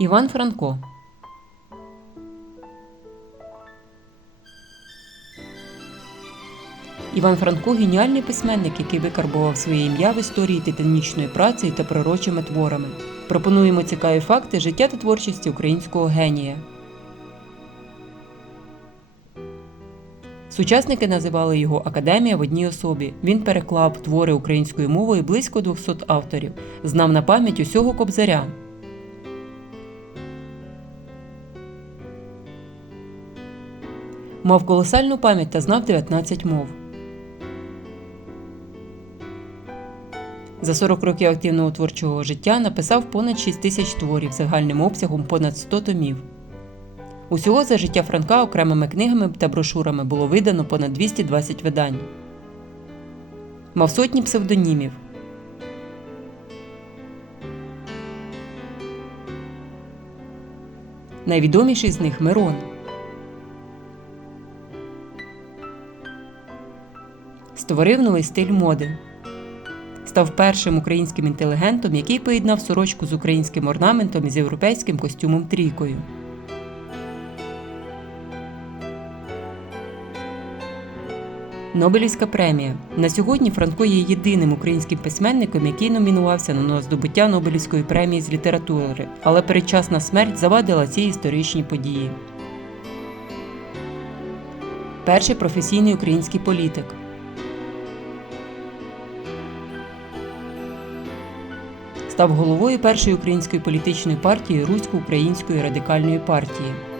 Іван Франко Іван Франко геніальний письменник, який викарбував своє ім'я в історії титанічної праці та пророчими творами. Пропонуємо цікаві факти життя та творчості українського генія. Сучасники називали його Академія в одній особі. Він переклав твори українською мовою близько 200 авторів, знав на пам'ять усього кобзаря. Мав колосальну пам'ять та знав 19 мов. За 40 років активного творчого життя написав понад 6 тисяч творів загальним обсягом понад 100 томів. Усього за життя Франка окремими книгами та брошурами було видано понад 220 видань. Мав сотні псевдонімів. Найвідоміший з них Мирон. Створив новий стиль моди. Став першим українським інтелігентом, який поєднав сорочку з українським орнаментом і з європейським костюмом трійкою. Нобелівська премія. На сьогодні Франко є єдиним українським письменником, який номінувався на здобуття Нобелівської премії з літератури, але передчасна смерть завадила ці історичні події. Перший професійний український політик. Став головою першої української політичної партії Русько-української радикальної партії.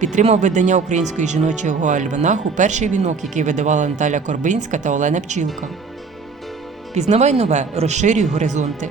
Підтримав видання української жіночого альманаху Перший вінок, який видавала Наталя Корбинська та Олена Пчілка. Пізнавай нове, розширюй горизонти.